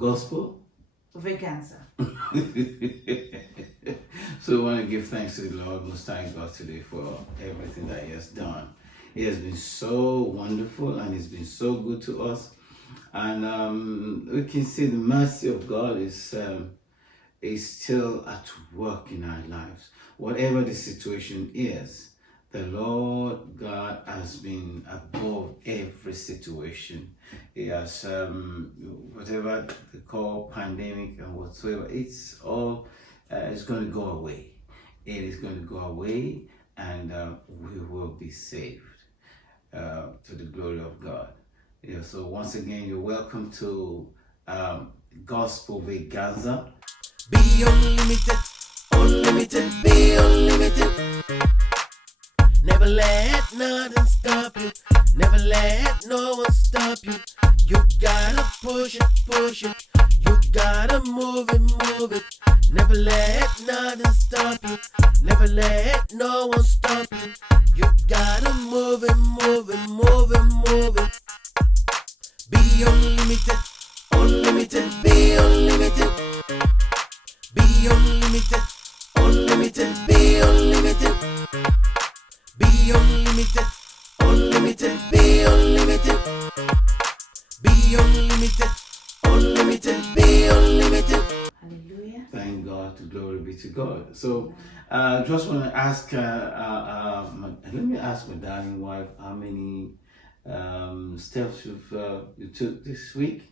gospel vaganza. So we want to give thanks to the Lord Most High God today for everything that He has done. He has been so wonderful and He's been so good to us. And we can see the mercy of God is still at work in our lives. Whatever the situation is, the Lord God has been above every situation. He has, whatever they call pandemic and whatsoever, it's all, it's going to go away. It is going to go away, and we will be saved to the glory of God. Yeah, so once again, you're welcome to Gospel Vaganza. Be unlimited, unlimited, be unlimited. Never let nothing stop you. Never let no one stop you. You gotta push it. You gotta move it. Never let nothing stop you. Never let no one stop you. You gotta move it. Be unlimited, unlimited, be unlimited. Be unlimited, unlimited, be unlimited. Be unlimited, unlimited, be unlimited. Be unlimited, unlimited, be unlimited. Hallelujah. Thank God, to glory be to God. So, just want to ask, let me ask my darling wife, how many steps you took this week?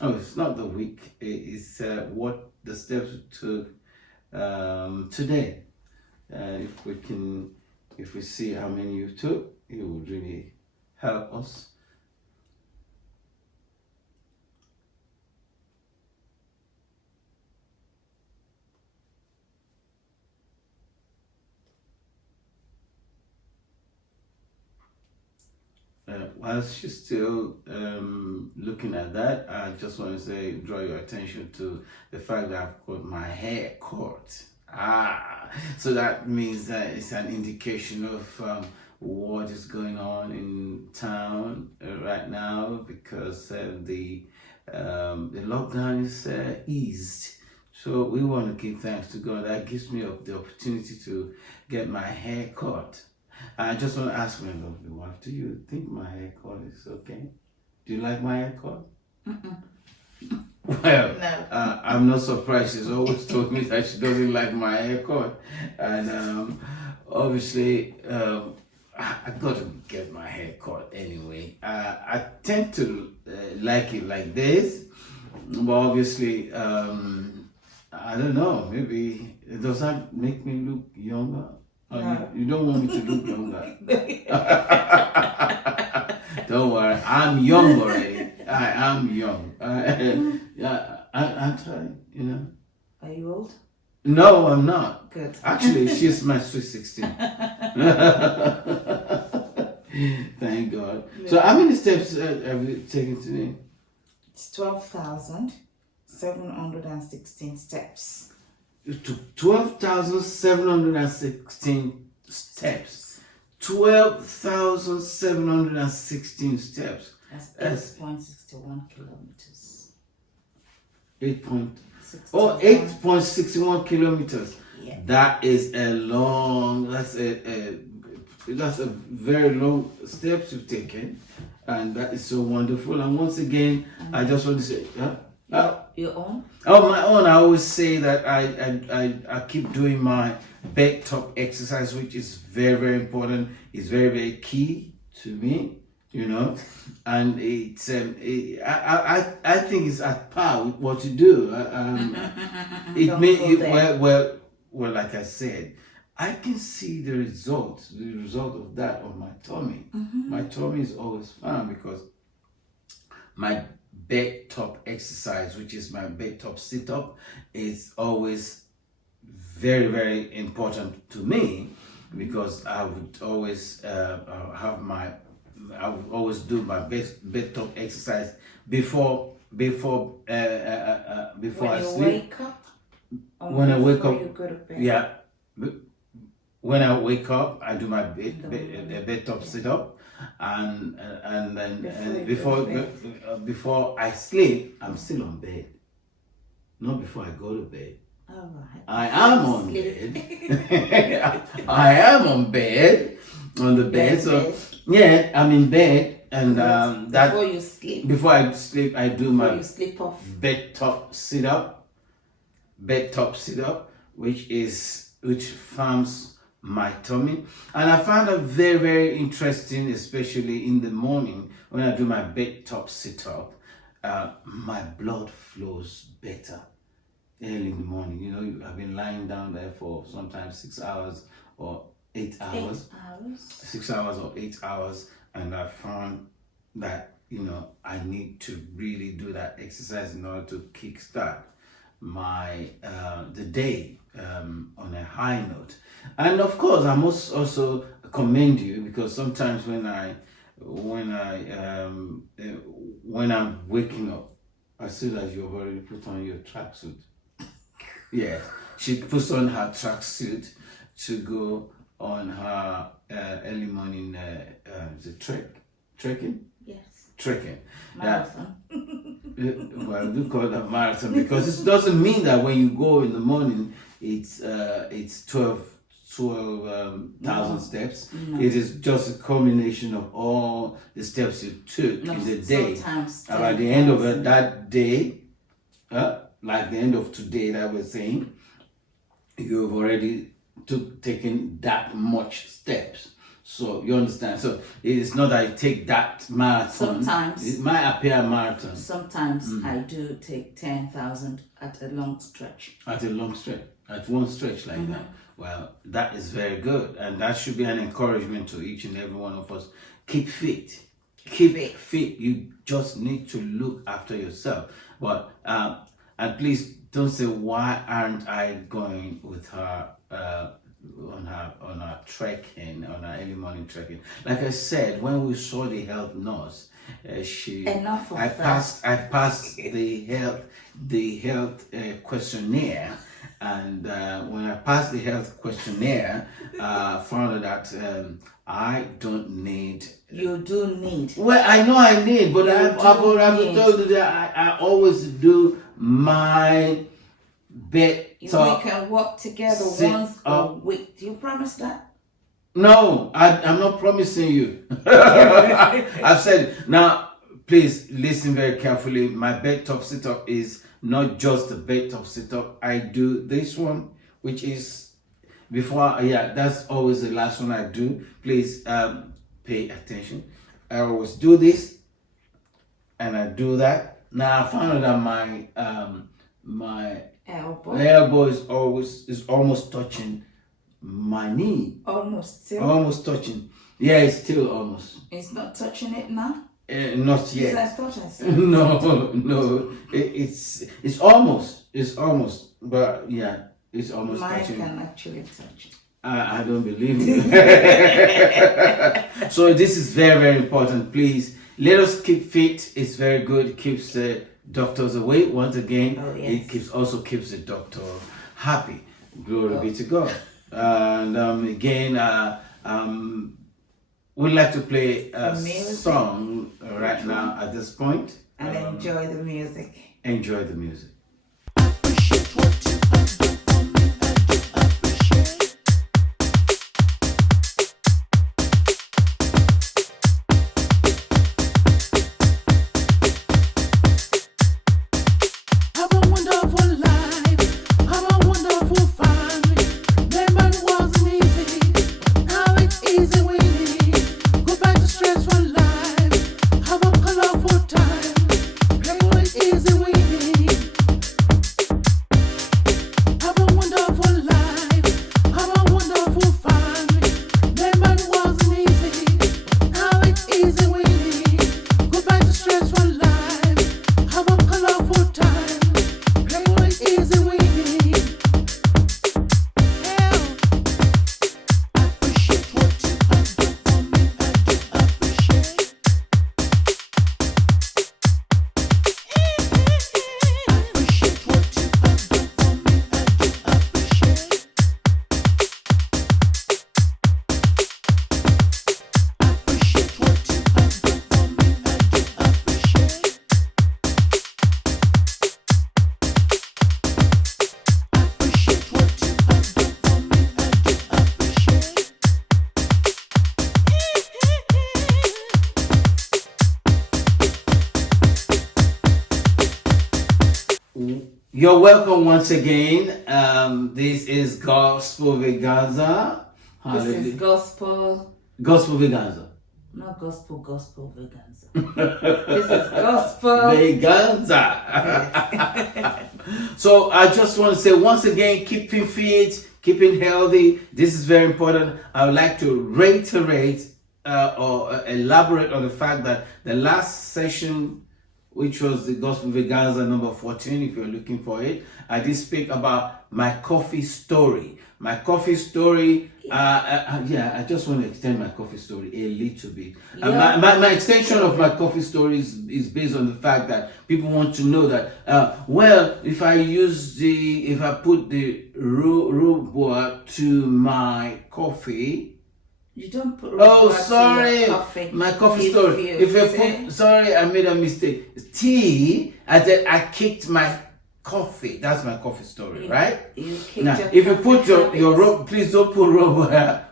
Oh, it's not the week. It's what the steps you took today. If we see how many you took, it would really help us. While she's still looking at that, I just want to draw your attention to the fact that I've got my hair cut. So that means that it's an indication of what is going on in town right now, because the lockdown is eased. So we want to give thanks to God. That gives me the opportunity to get my hair cut. I just want to ask my lovely wife, do you think my haircut is okay? Do you like my haircut? Well, No. I'm not surprised. She's always told me that she doesn't like my haircut. And obviously, I got to get my haircut anyway. I tend to like it like this, but obviously, I don't know, maybe, does that make me look younger? No. You don't want me to look younger. Don't worry, I'm young already. I am young. I'm trying, you know. Are you old? No, I'm not. Good. Actually, she's my sweet 16. Thank God. So how many steps have you taken today? It's 12,716 steps. You took 12,716 steps. 12,716 steps. That's 8.61 kilometers. 8.61 kilometers. Yeah. That is that's a very long steps you've taken, and that is so wonderful. And once again, I just want to say, Your own? Oh, my own. I always say that I keep doing my bed top exercise, which is very, very important. It's very, very key to me, you know, and it's I think it's at par with what you do. Well, like I said, I can see the result of that on my tummy. My tummy is always fine because my bed top exercise, which is my bed top sit up, is always very, very important to me, because I would always do my bed top exercise before I sleep. Wake up? When I wake up, you go to bed? yeah. When I wake up, I do my bed top sit up, and then before I sleep, I'm still on bed. not before I go to bed. All right. I am on Sleep. bed. I am on bed, on the bed. Bed, So bed. yeah, I'm in bed, and that Before you sleep. before I sleep, I do Before my you sleep off. bed top sit up, which farms my tummy, and I found it very, very interesting, especially in the morning when I do my bed top sit up. My blood flows better early in the morning. You know, I've been lying down there for sometimes 6 hours or 8 hours. 8 hours. 6 hours or 8 hours, and I found that, you know, I need to really do that exercise in order to kickstart my the day on a high note. And of course, I must also commend you, because sometimes when I'm waking up, I see that you've already put on your tracksuit. Yeah, she puts on her tracksuit to go on her early morning trekking. Yes. Trekking. Marathon. Well, we call that marathon because it doesn't mean that when you go in the morning, it's 12,000 steps. No. It is just a combination of all the steps you took No, in the day. sometimes And by the end of 10,000. that day, like the end of today that we're saying, you've already taken that much steps. So you understand. So it is not that you take that marathon. Sometimes. It might appear a marathon Sometimes I do take 10,000 at a long stretch. at a long stretch, at one stretch like that. Well, that is very good, and that should be an encouragement to each and every one of us. Keep fit. Keep fit. You just need to look after yourself. But and please don't say, why aren't I going with her on her trekking, on her early morning trekking? Like I said, when we saw the health nurse, Enough of I that. passed the health questionnaire, and when I passed the health questionnaire, found out that I don't need. You do need. Well, I know I need, but I've need. told you that I always do my bed We talk. can work together sit once a up. week. Do you promise that? No, I'm not promising you. I've said, now please listen very carefully. My bed top sit up is not just a bed top sit up. I do this one, which is that's always the last one I do. Please pay attention. I always do this and I do that. Now I found out that my elbow is almost touching my knee. Almost still. Almost touching. Yeah, it's still almost. It's not touching it now? Not Because yet. I thought I said No. It's almost. It's almost. But yeah, it's almost mine touching. can actually touch it. I don't believe you. So this is very, very important. Please let us keep fit. It's very good. It keeps the doctors away. Once again, Oh, yes. it also keeps the doctor happy. Glory be to God. And again, we'd like to play a music. song right now at this point. And enjoy the music. Enjoy the music. Appreciate what you have done for me. I do appreciate. Have a wonderful life. Have a wonderful family. Never wasn't easy. Now it's easy winning. Goodbye to stressful life. Have a colorful time. Never it's easy winning. You're welcome once again. This is Gospel Vaganza. This is gospel, Gospel Vaganza. not gospel vaganza. This is gospel. Vaganza. So I just want to say once again, keeping fit, keeping healthy. This is very important. I would like to reiterate or elaborate on the fact that the last session, which was the Gospel Vaganza number 14, if you're looking for it, I did speak about my coffee story. My coffee story, I just want to extend my coffee story a little bit. My extension of my coffee story is based on the fact that people want to know that, if I put the robot to my coffee, You don't put sorry, coffee. my coffee story. I made a mistake. Tea, I kicked my coffee. That's my coffee story, right? You kicked Now, your if you put coffee your please don't put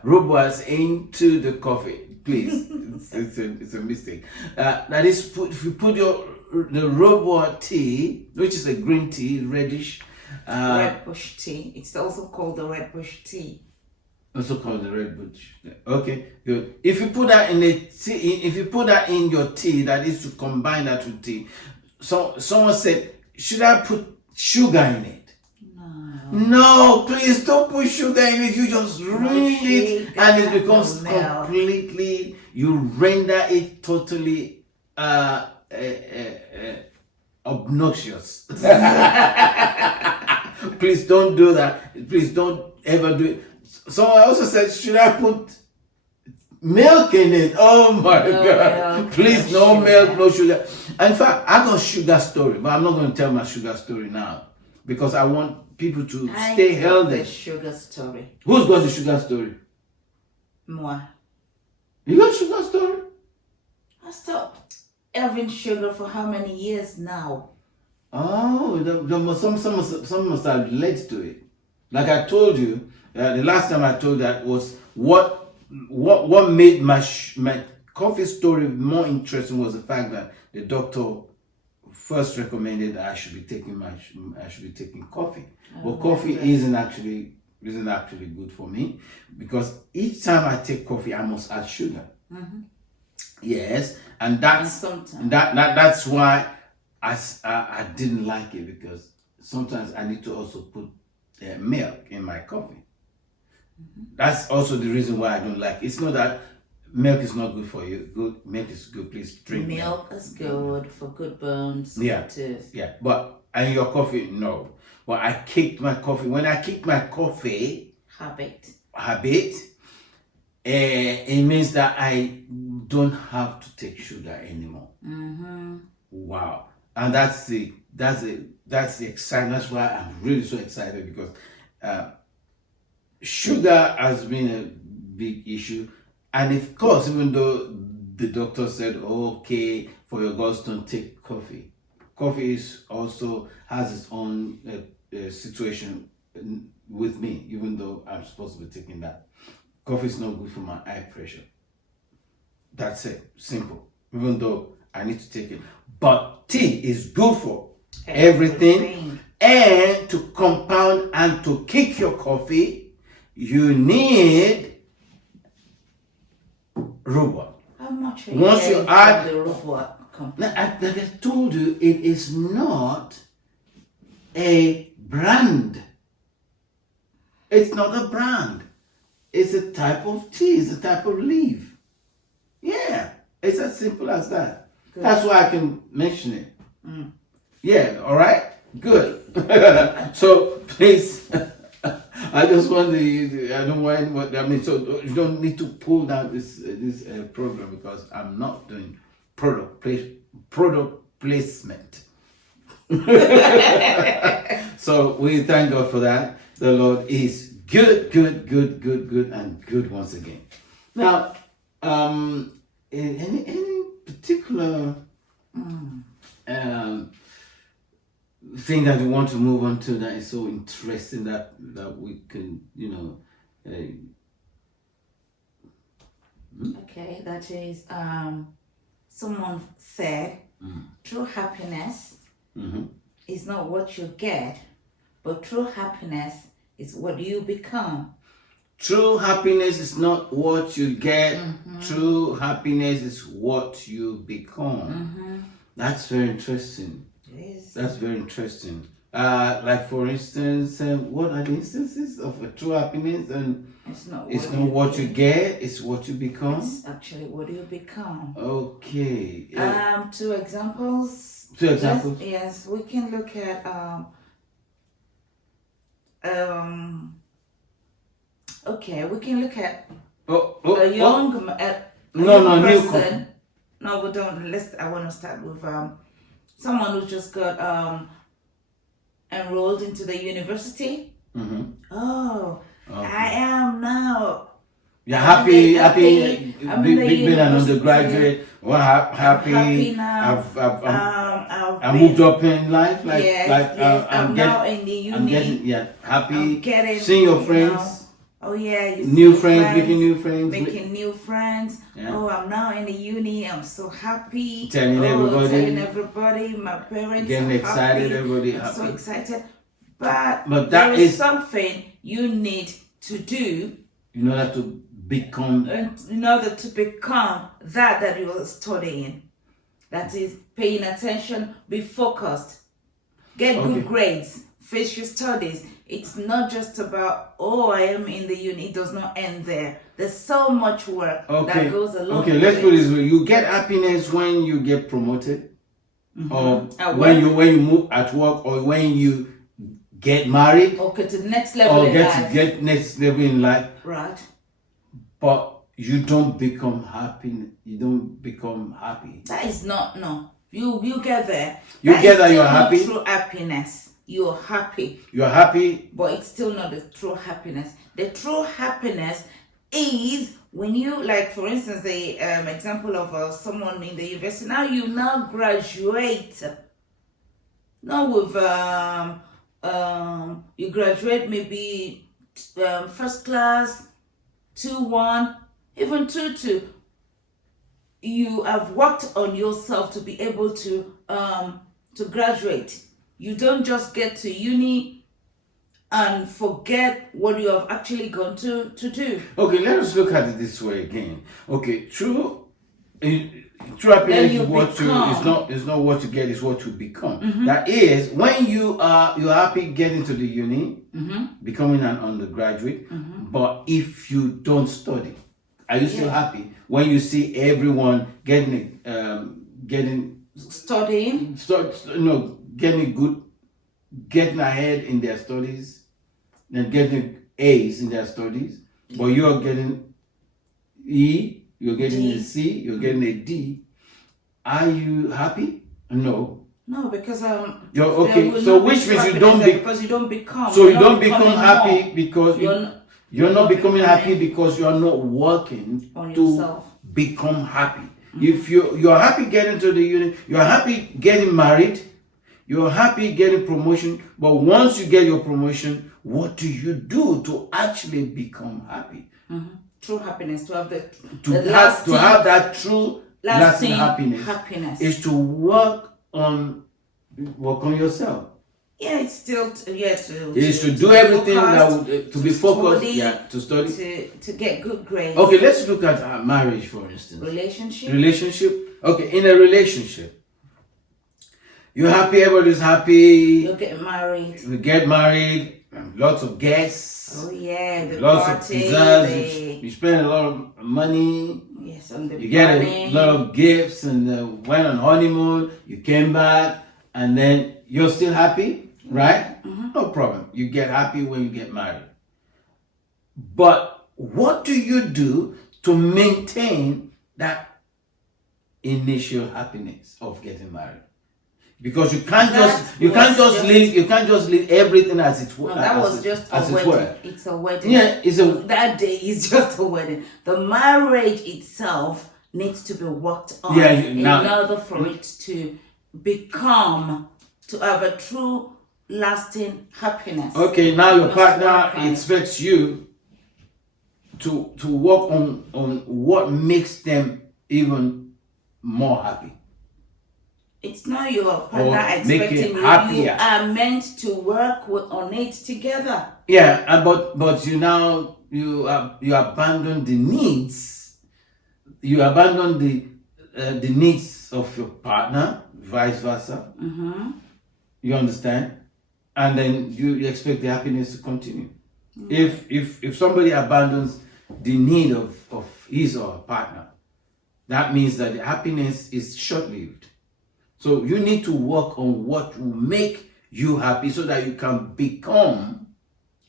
robots into the coffee, please. it's a mistake. That is, if you put the robot tea, which is a green tea, reddish. red bush tea. It's also called the red bush tea. Also called the red bush. Okay, good. If you put that in your tea, that is to combine that with tea. So someone said, should I put sugar in it? No, please don't put sugar in it. You just ruin it, and it becomes completely. You render it totally obnoxious. Please don't do that. Please don't ever do it. Someone also said, should I put milk in it? Oh my God. Milk, please, no milk, no sugar. In fact, I got a sugar story, but I'm not going to tell my sugar story now because I want people to stay healthy. The sugar story. Who's got the sugar story? Moi. You got a sugar story? I stopped having sugar for how many years now? Oh, some must have led to it. Like I told you, the last time I told that was what made my coffee story more interesting was the fact that the doctor first recommended that I should be taking coffee. But coffee isn't actually good for me because each time I take coffee, I must add sugar. Mm-hmm. Yes, and that's why I didn't like it because sometimes I need to also put milk in my coffee. Mm-hmm. That's also the reason why I don't like it. It's not that milk is not good for you. Good milk is good. Please drink milk. Milk is good for good bones. Yeah, yeah. But and your coffee, no. But I kicked my coffee. When I kicked my coffee habit, it means that I don't have to take sugar anymore. Mm-hmm. Wow, and that's the excitement. That's why I'm really so excited because sugar has been a big issue, and of course, even though the doctor said, okay, for your gallstone, take coffee. Coffee also has its own situation with me, even though I'm supposed to be taking that. Coffee is not good for my eye pressure. That's it, simple. Even though I need to take it, but tea is good for everything. And to compound and to kick your coffee, you need robot. How much are Once you add the robot? Like I told you, it is not a brand. It's not a brand. It's a type of tea. It's a type of leaf. Yeah, it's as simple as that. Good. That's why I can mention it. Mm. Yeah, all right? Good. So please, I just want I don't want what I mean. So you don't need to pull down this program because I'm not doing product placement. So we thank God for that. The Lord is good, and good once again. Now, any particular thing that we want to move on to that is so interesting that we can, Okay, that is someone said true happiness is not what you get, but true happiness is what you become. True happiness is not what you get. True happiness is what you become. That's very interesting. Yes. That's very interesting. Like for instance, what are the instances of a true happiness? And It's not what you get, it's what you become. It's actually what you become. Okay. Two examples. Two examples. Yes, we can look at okay, we can look at a young person. No, we don't. I want to start with someone who just got enrolled into the university. Oh, Okay. I am now. You're happy, I'm in the being an university. undergraduate. Well, happy. Happy now. I moved up in life. I'm now in the uni. I'm getting happy. I'm getting, seeing your friends. Oh yeah, you New see friends, making new friends. Making new friends. Yeah. Oh, I'm now in the uni. I'm so happy. Telling everybody. My parents getting are excited. happy. Everybody I'm happy. so excited. But that there is is something you need to do in order to become. in order to become that you are studying. That is paying attention, be focused, get good grades, finish your studies. It's not just about, I am in the uni. It does not end there. There's so much work that goes along with let's it. put it this way. You get happiness when you get promoted, or At when work. you move at work, or when you get married, Okay, to the next level or in life. get next level in life. Right. But you don't become happy. You don't become happy. That is not, no. You get there. You That get is that you're still not happy. true happiness. You're happy. You're happy. But it's still not the true happiness. The true happiness is when you, like for instance, the example of someone in the university. Now you graduate. Now with you graduate maybe first class, 2-1, even 2-2. You have worked on yourself to be able to graduate. You don't just get to uni and forget what you have actually gone to do. Okay, let us look at it this way again. Okay, true happiness is what it's not what you get, it's what you become. That is, when you're happy getting to the uni, becoming an undergraduate, but if you don't study, are you still happy when you see everyone getting Studying? getting ahead in their studies and getting A's in their studies, but you're getting E, you're getting a C, you're getting a D. Are you happy? No. No, because You're okay. So which means you don't because you don't become. So you don't become happy more. because you're not becoming happy because you're not working on to yourself. become happy. If you're happy getting to the uni, you're happy getting married, you're happy getting promotion, but once you get your promotion, what do you do to actually become happy? True happiness, to have to have that true lasting happiness is to work on yourself. Yeah, it's still to do everything to be focused, to study, to get good grades. Okay, let's look at marriage, for instance. Relationship. Okay, in a relationship, you're happy, everybody's happy. You're getting married. We get married, lots of guests. Oh yeah, the lots party, of pizzas. You spend a lot of money. Yes, on the you get a lot of gifts, and went on honeymoon. You came back, and then you're still happy. Right? No problem. You get happy when you get married. But what do you do to maintain that initial happiness of getting married? Because you can't just leave everything as it were. That was just a wedding. It's a wedding. Yeah, that day is just a wedding. The marriage itself needs to be worked on in order for it to have a true lasting happiness. Okay, now your partner expects you to work on what makes them even more happy. It's not your partner make expecting it you. You happier. are meant to work on it together. Yeah, but you abandon the needs. You abandon the needs of your partner, vice versa. You understand, and then you expect the happiness to continue. If somebody abandons the need of his or her partner, that means that the happiness is short-lived. So you need to work on what will make you happy so that you can become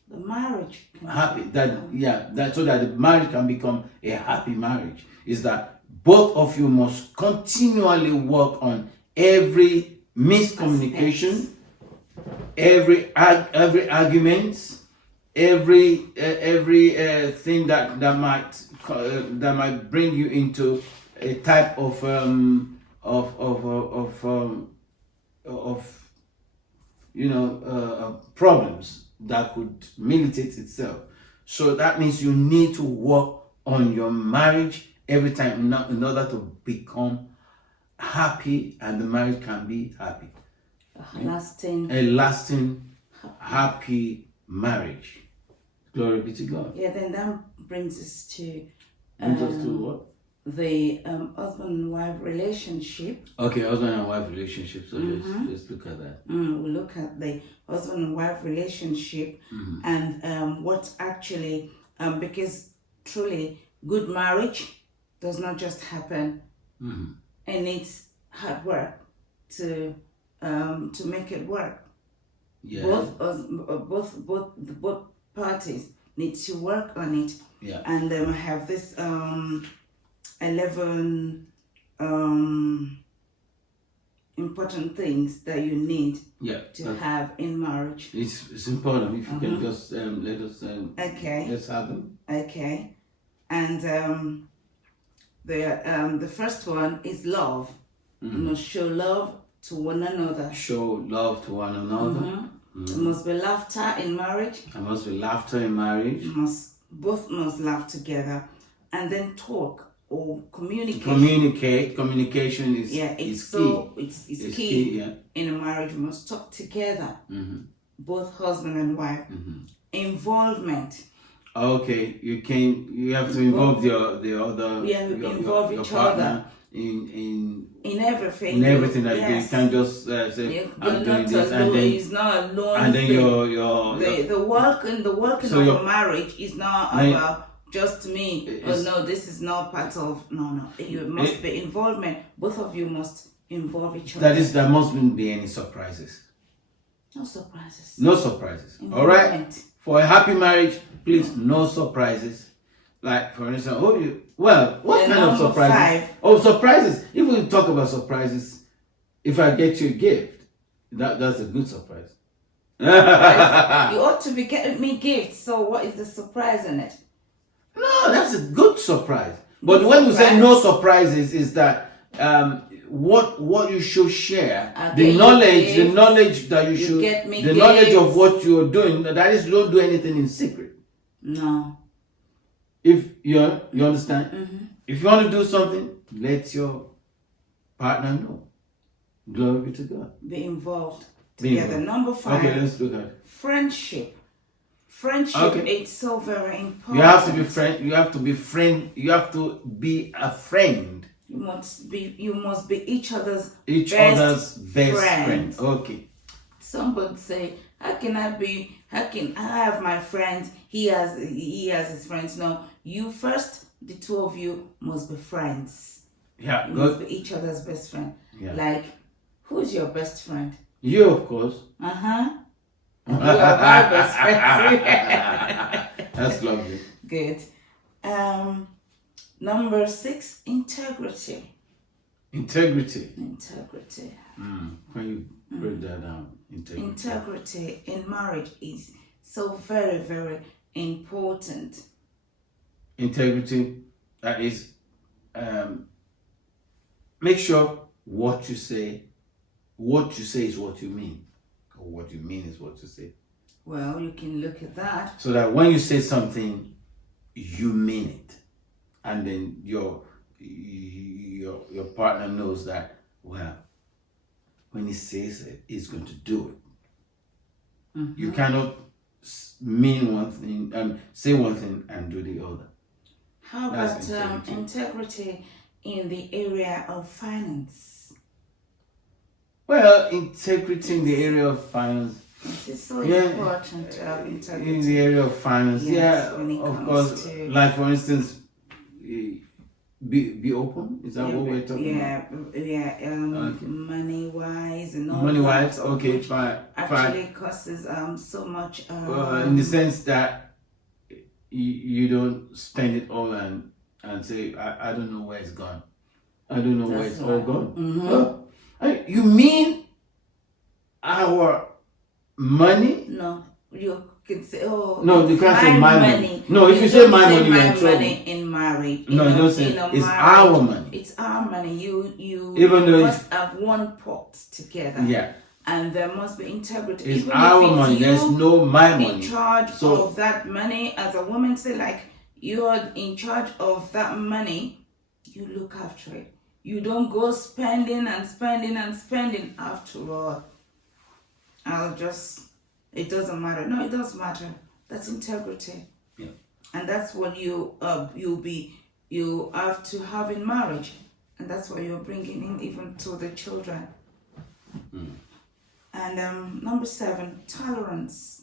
The marriage can happy. become- That so that the marriage can become a happy marriage. Is that both of you must continually work on every miscommunication, every argument, every thing that might bring you into a type of problems that could militate itself. So that means you need to work on your marriage every time in order to become happy, and the marriage can be happy. A lasting, happy marriage. Glory be to God. Yeah, then that brings us to what? the husband and wife relationship. Okay, husband and wife relationship. So let's look at that. We'll look at the husband and wife relationship and what actually, because truly good marriage does not just happen, and it's hard work to make it work. Yeah. Both parties need to work on it. Yeah. And have this 11 important things that you need to have in marriage. It's important. If you can just let us Okay. let's have them. Okay. And the first one is love. You must show love to one another. Show love to one another. There must be laughter in marriage. There must be laughter in marriage. Both must laugh together, and then talk or communicate. Communication is it's key. It's key. In a marriage, you must talk together. Both husband and wife. Involvement. Okay, you have to involve the other. Involve each other in everything. In everything that you do. You can't just say I'm doing this and then it's not alone. And then the working of a marriage is not about just me. No, this is not part of no. You must be involvement. Both of you must involve each other. There mustn't be any surprises. No surprises. No surprises. All right. For a happy marriage, please, no surprises. Like, for instance, what kind of surprises? 5. Surprises. If we talk about surprises, if I get you a gift, that's a good surprise. You ought to be getting me gifts, so what is the surprise in it? No, that's a good surprise. But when we say no surprises, is that what you should share, the knowledge that you should, the knowledge of what you're doing. That is, don't do anything in secret. No. If you understand, if you want to do something, let your partner know. Glory be to God. Be involved together. Number 5. Okay, let's look at it. Friendship. Friendship is so very important. You have to be friend. You have to be friend. You have to be a friend. You must be each other's best friend. Okay. Somebody say, how can I have my friends? He has his friends. No, you first, the two of you must be friends. Yeah. You must be each other's best friend. Yeah. Like, who's your best friend? You, of course. You are my best friend. That's lovely. Good. Number 6, integrity. Integrity. Can you break that down? Integrity in marriage is so very, very important. Integrity, that is, make sure what you say is what you mean, or what you mean is what you say. Well, you can look at that. So that when you say something, you mean it, and then your partner knows that. Well, when he says it, he's going to do it. Mm-hmm. You cannot mean one thing, say one thing and do the other. How That's about integrity in the area of finance? Well, integrity in the area of finance. It is so Yeah, important to have integrity. In the area of finance, Yes, when it of comes course. to- Like for instance, be open. Is that what we're talking about? Okay. Money wise and all Money wise, that, okay, which fine. actually causes so much. In the sense that you don't spend it all and say, I don't know where it's gone. I don't know where That's it's all right. gone. Mhm. You mean our money? No, you can say, oh, No, you it's can't say my money. money. No, if you say don't my money, you're my in trouble. money in marriage. No, you don't say in a it's marriage, our money. It's our money. You Even though must have one pot together. Yeah. And there must be integrity. It's Even our if it's money. you There's no my in money. charge So- of that money, as a woman, say like you're in charge of that money, you look after it. You don't go spending and spending and spending. After all, it doesn't matter. No, it does matter. That's integrity. Yeah. And that's what you have to have in marriage, and that's what you're bringing in even to the children. And number 7, tolerance.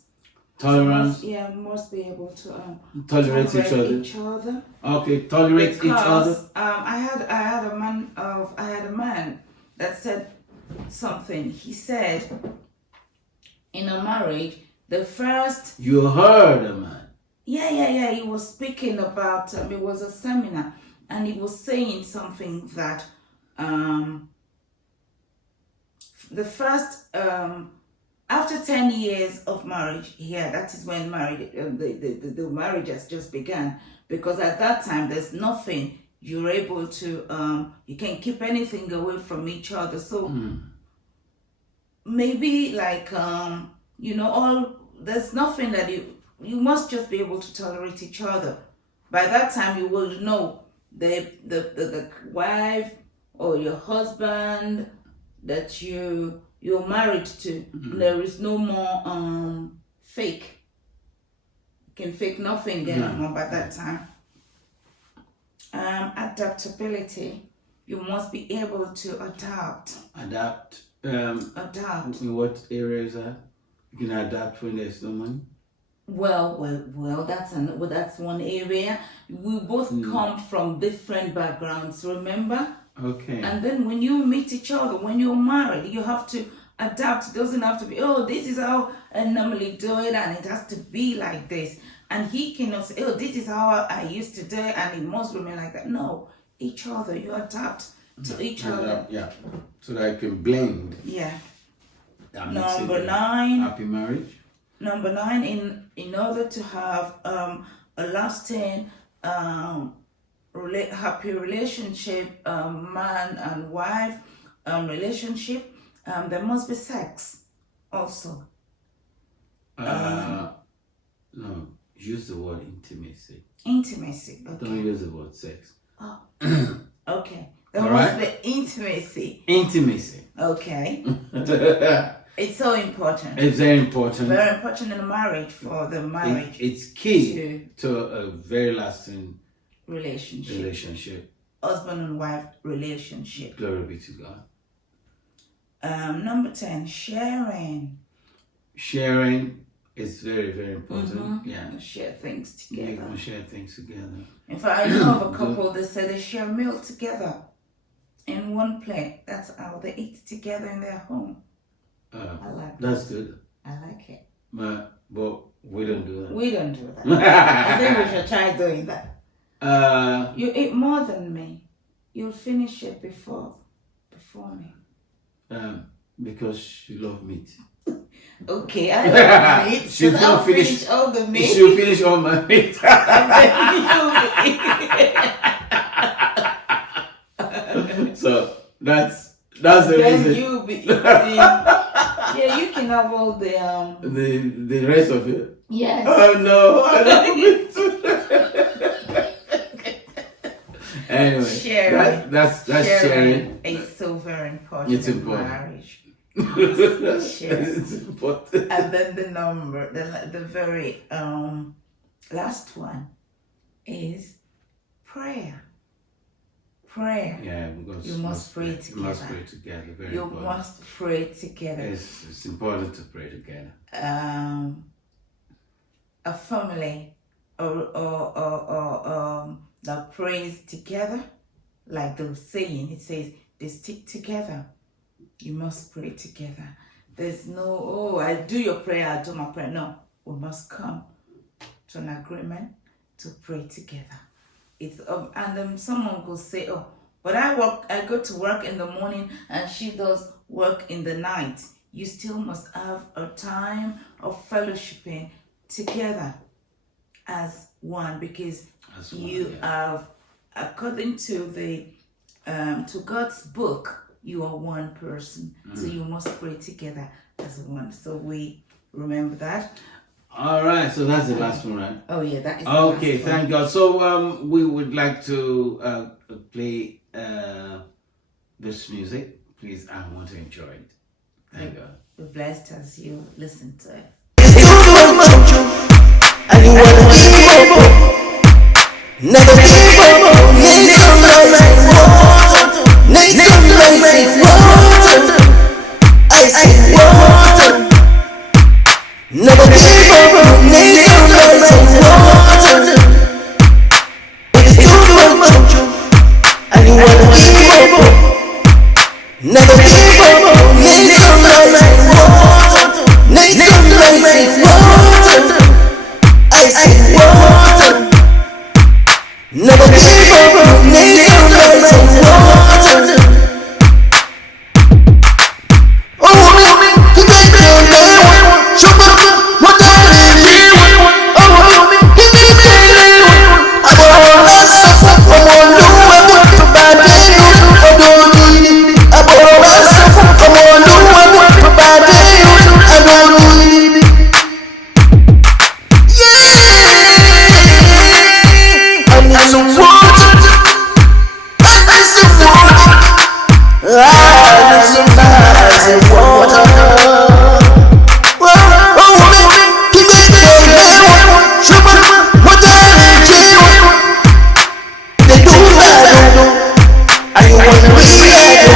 Tolerance, Must be able to tolerate each other. Okay, tolerate each other. Because I had a man that said something. He said, in a marriage, the first You heard a man. he was speaking about it was a seminar, and he was saying something that the first after 10 years of marriage, that is when the marriage has just begun, because at that time there's nothing you're able to you can keep anything away from each other. So maybe like there's nothing that you must just be able to tolerate each other. By that time you will know the wife or your husband that you're married to. There is no more fake. You can fake nothing anymore by that time. Adaptability. You must be able to adapt. Adapt. Adapt. In what area is that? You can adapt when there's no money. Well. That's one area. We both come from different backgrounds. Remember. Okay. And then when you meet each other, when you're married, you have to adapt. It doesn't have to be, this is how I normally do it, and it has to be like this. And he cannot say, this is how I used to do it, and it must remain like that. No, each other, you adapt to each other. Yeah. So that I can blend. Yeah. That makes it Number a 9. Happy marriage. Number 9, in order to have a lasting happy relationship, man and wife relationship, there must be sex also. No, use the word intimacy. Intimacy. Okay. Don't use the word sex. Oh. Okay. There All must right. be intimacy. Intimacy. Okay. It's so important. It's very important. Very important in a marriage, for the marriage. It's key to a very lasting relationship. Husband and wife relationship. Glory be to God. Number 10, sharing. Sharing is very, very important. Yeah. Share things You're together. gonna share things together. In fact, I know of a couple that say they share meal together in one plate. That's how they eat together in their home. I like that. That's good. I like it. But we don't do that. We don't do that. I think we should try doing that. You eat more than me. You'll finish it before me. Because you love meat. Okay, I love meat. She's I'll gonna finish all the meat. She'll finish all my meat. So that's the Then reason. you'll be eating. Yeah, you can have all the The rest of it. Yes. Oh no, I love meat. Anyway, Sharing. that's sharing. It's so very important It's in important. marriage. Share. It's important. And then the very last one is prayer. Prayer. Yeah, because You must pray together. You must pray together. Very You important. must pray together. It's important to pray together. A family or that prays together, like the saying, it says they stick together. You must pray together. There's no, I do your prayer, I do my prayer. No, we must come to an agreement to pray together. It's and someone will say, oh, but I go to work in the morning and she does work in the night. You still must have a time of fellowshipping together as one, because you have, according to the to God's book, you are one person. So you must pray together as one. So we remember that. All right, so that's the last one, right? Oh yeah, that is the Okay, last thank God. So we would like to play this music, please. I want to enjoy it. Thank God. Be blessed as you listen to it. And you wanna give up, never give up. Need some rising water, need some rising water. I say water, never give up. Need some rising water. It's too much, and you wanna give up, never give up. Need some rising water, need some rising water. I say water, never give up, need some rising water. Oh, me, he make me live, sugar, what I live. Oh, me, he make me live. I want to suffer, I want to work to buy day, I don't need it. I want to suffer, I want to work to buy day, I don't need it. I need some water. I need some water. I need some rising water. Oh, me, he make me live. Sugar, what I live. They do bad, and you wanna be bad.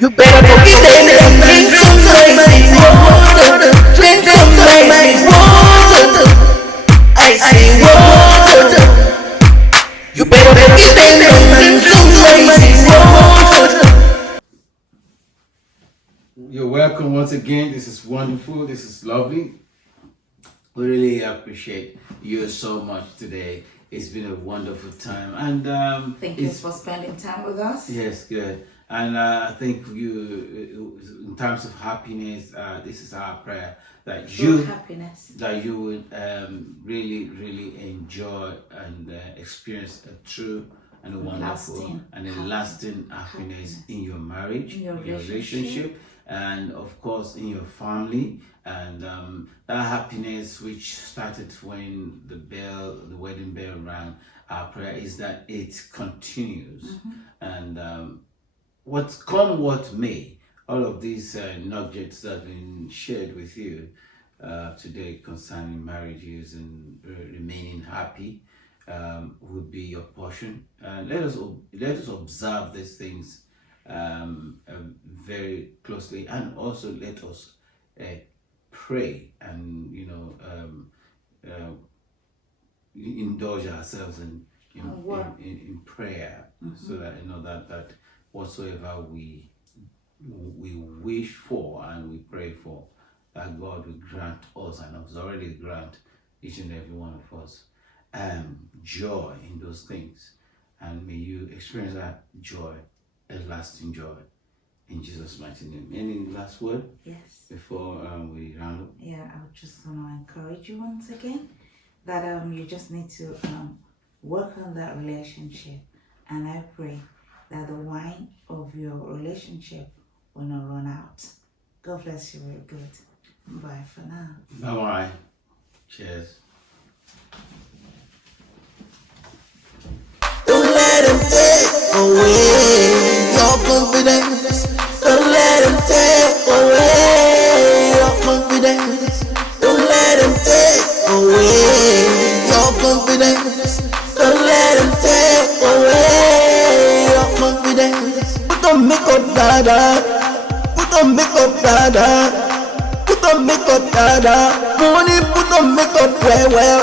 You better forget them and drink some rising water. Drink some rising water. I say water. You better forget them and drink some rising water. You're welcome once again. This is wonderful. This is lovely. We really appreciate you so much today. It's been a wonderful time, and Thank you for spending time with us. yes, good. And I think you, in terms of happiness, this is our prayer that True happiness. that you would really enjoy and experience a true and a wonderful Lasting and a lasting happiness in your marriage, In your relationship, and of course in your family. And that happiness which started when the wedding bell rang, our prayer is that it continues. And what may, all of these nuggets that have been shared with you today concerning marriages and remaining happy would be your portion. Let us observe these things very closely, and also let us pray and indulge ourselves in prayer, so that that whatsoever we wish for and we pray for, that God will grant us, and has already granted each and every one of us joy in those things. And may you experience that joy, a lasting joy, in Jesus' mighty name. Any last word Yes. before we round up? Yeah, I would just want to encourage you once again that you just need to work on that relationship, and I pray that the wine of your relationship will not run out. God bless you real good. Bye for now. Bye-bye. Cheers. Don't let them take away your confidence. Don't let them take makeup, dada. Put on makeup, dada. Money, put on makeup, well.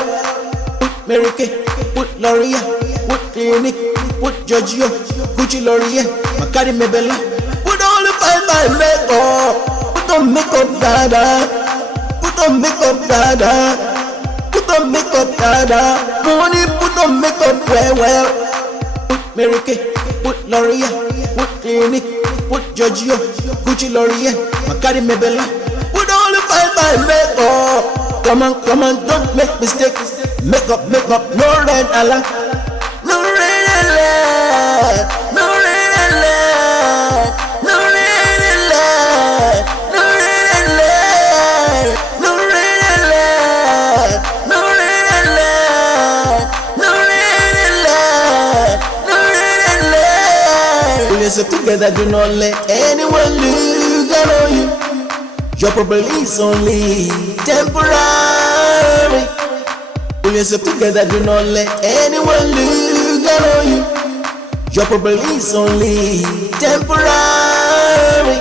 Put Mary Kay, put L'Oreal, put Clinique, put Giorgio, Gucci L'Oreal, Macari Mebella. Put all the fine makeup. Put on makeup, dada. Put on makeup, dada. Put on makeup, dada. Money, put on makeup, well. Put Mary Kay, put L'Oreal, put Clinique, put Giorgio, Gucci L'Oreal, Macari Mebella. Put all the fine makeup. Come on, don't make mistakes. Makeup, no red alert. No red alert. No red alert. No red alert. No red alert. No red alert. No red alert. No red alert. No red alert. Pull yourself together, do not let anyone look down on you. Your problem is only temporary. Pull yourself together, do not let anyone look down on you. Your problem is only temporary.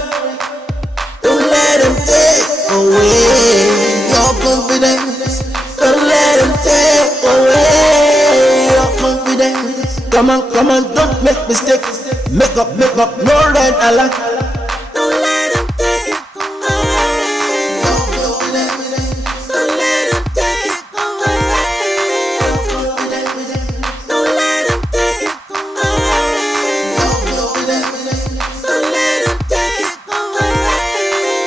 Don't let them take away your confidence. Don't let them take away your confidence. Come on, don't make mistakes. Makeup, no red alert. Don't let them take away your confidence. Don't let them take away your confidence. Don't let them take away your confidence. Don't let them take away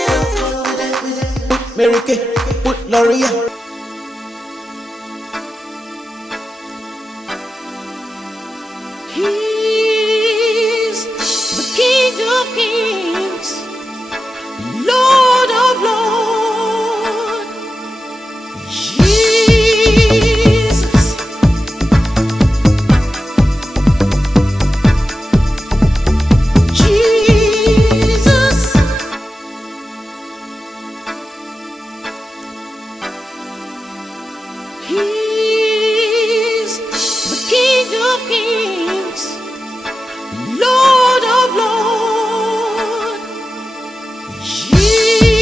your confidence. Put Mary Kay, put L'Oreal. He's the King of Kings, Lord of Lords, Jesus. Jesus. He's the King of Kings.